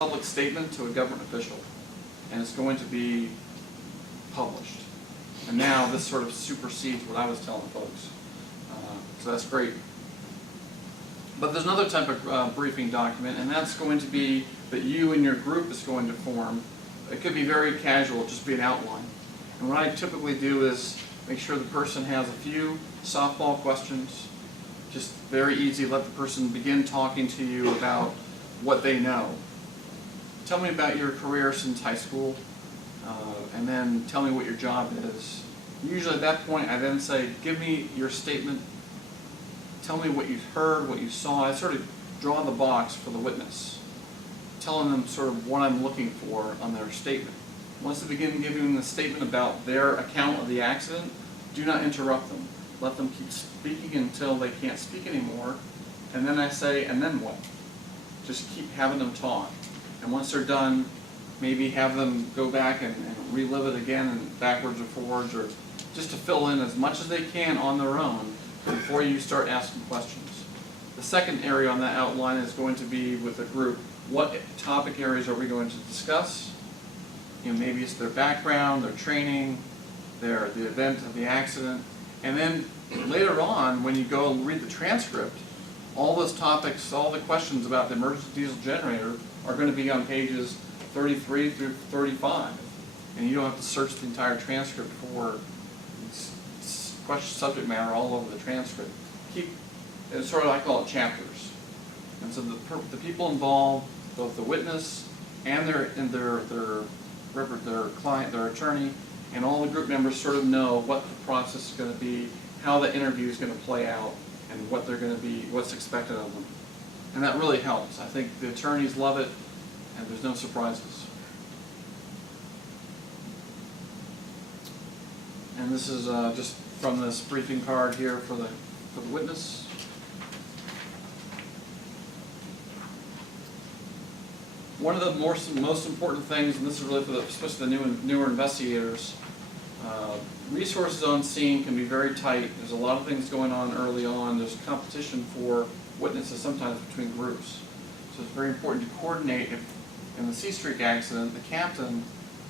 public statement to a government official, and it's going to be published. And now this sort of supersedes what I was telling folks. So that's great. But there's another type of briefing document, and that's going to be that you and your group is going to form. It could be very casual, just be an outline. And what I typically do is make sure the person has a few softball questions, just very easy. Let the person begin talking to you about what they know. Tell me about your career since high school, and then tell me what your job is. Usually at that point I then say, give me your statement, tell me what you've heard, what you saw. I sort of draw the box for the witness, telling them sort of what I'm looking for on their statement. Once they begin giving the statement about their account of the accident, do not interrupt them. Let them keep speaking until they can't speak anymore, and then I say, and then what? Just keep having them talk. And once they're done, maybe have them go back and relive it again and backwards or forwards, or just to fill in as much as they can on their own before you start asking questions. The second area on that outline is going to be with the group. What topic areas are we going to discuss? You know, maybe it's their background, their training, the event of the accident. And then later on, when you go and read the transcript, all those topics, all the questions about the emergency diesel generator are going to be on pages 33 through 35. And you don't have to search the entire transcript for subject matter all over the transcript. It's sort of, I call it chapters. And so the people involved, both the witness and their client, their attorney, and all the group members sort of know what the process is going to be, how the interview is going to play out, and what they're going to be, what's expected of them. And that really helps. I think the attorneys love it, and there's no surprises. And this is just from this briefing card here for the witness. One of the most important things, and this is really for especially the newer investigators, resources on scene can be very tight. There's a lot of things going on early on. There's competition for witnesses sometimes between groups. So it's very important to coordinate. If in the C Street accident, the captain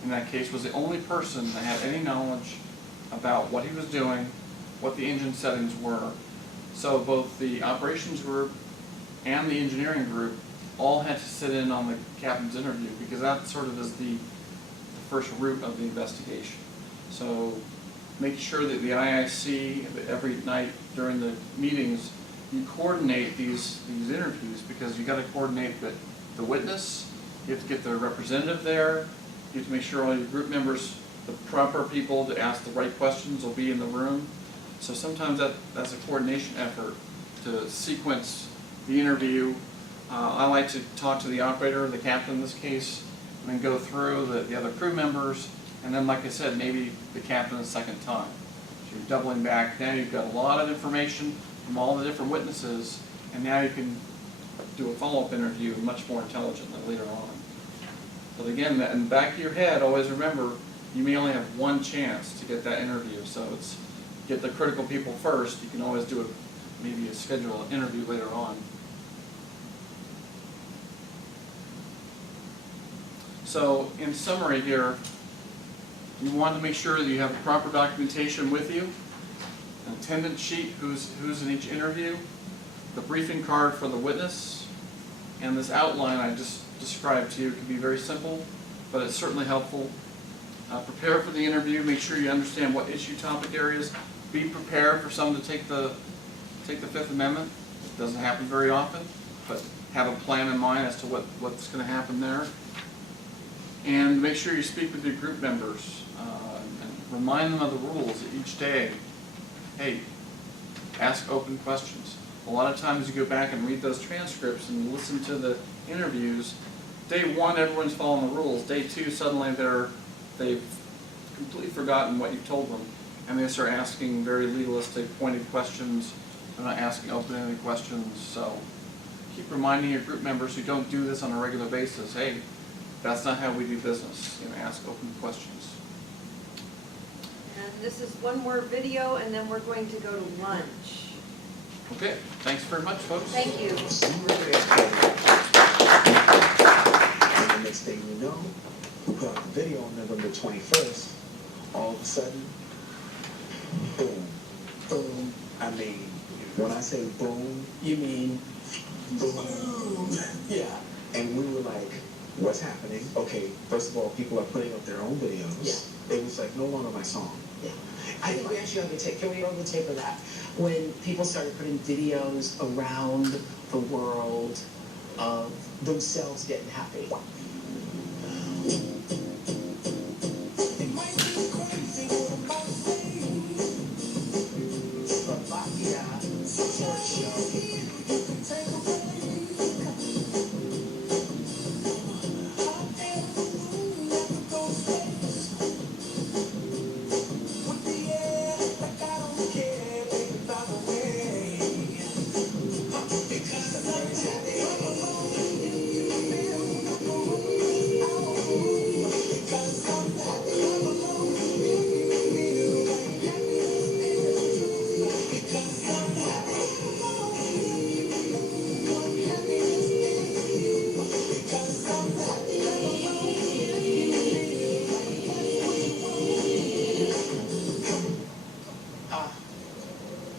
in that case was the only person that had any knowledge about what he was doing, what the engine settings were. So both the operations group and the engineering group all had to sit in on the captain's interview, because that sort of is the first root of the investigation. So make sure that the IIC, that every night during the meetings, you coordinate these interviews, because you got to coordinate the witness, you have to get the representative there, you have to make sure all your group members, the proper people to ask the right questions will be in the room. So sometimes that's a coordination effort to sequence the interview. I like to talk to the operator, the captain in this case, and then go through the other crew members, and then, like I said, maybe the captain a second time. So you're doubling back. Now you've got a lot of information from all the different witnesses, and now you can do a follow-up interview much more intelligently later on. But again, in the back of your head, always remember, you may only have one chance to get that interview. So it's get the critical people first. You can always do maybe a schedule an interview later on. So in summary here, you want to make sure that you have the proper documentation with you, an attendance sheet, who's in each interview, the briefing card for the witness, and this outline I just described to you. It can be very simple, but it's certainly helpful. Prepare for the interview. Make sure you understand what issue topic areas. Be prepared for someone to take the Fifth Amendment. It doesn't happen very often, but have a plan in mind as to what's going to happen there. And make sure you speak with your group members and remind them of the rules each day. Hey, ask open questions. A lot of times you go back and read those transcripts and listen to the interviews. Day one, everyone's following the rules. Day two, suddenly they've completely forgotten what you told them, and they start asking very legalistic, pointed questions. They're not asking open-ended questions. So keep reminding your group members who don't do this on a regular basis, hey, that's not how we do business. You know, ask open questions. And this is one more video, and then we're going to go to lunch. Okay, thanks very much, folks. Thank you. video on November 21st, all of a sudden, boom, boom. I mean, when I say boom, You mean, boom. Yeah. And we were like, what's happening? Okay, first of all, people are putting up their own videos. Yeah. It was like no longer my song. yeah. I think we actually have the tape. Can we roll the tape of that? When people started putting videos around the world of themselves getting happy. Slovakia support show.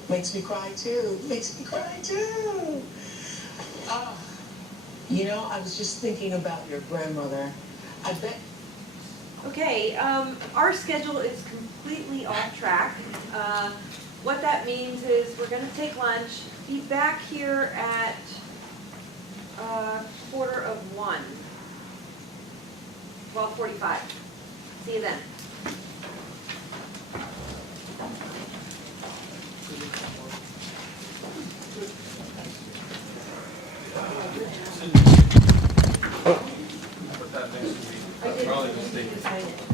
Makes me cry too. Makes me cry too. Ah, you know, I was just thinking about your grandmother. I bet. Okay, our schedule is completely off track. What that means is we're gonna take lunch, be back here at 1:45. 12:45. See you then. Put that next to me. I'd probably just take it.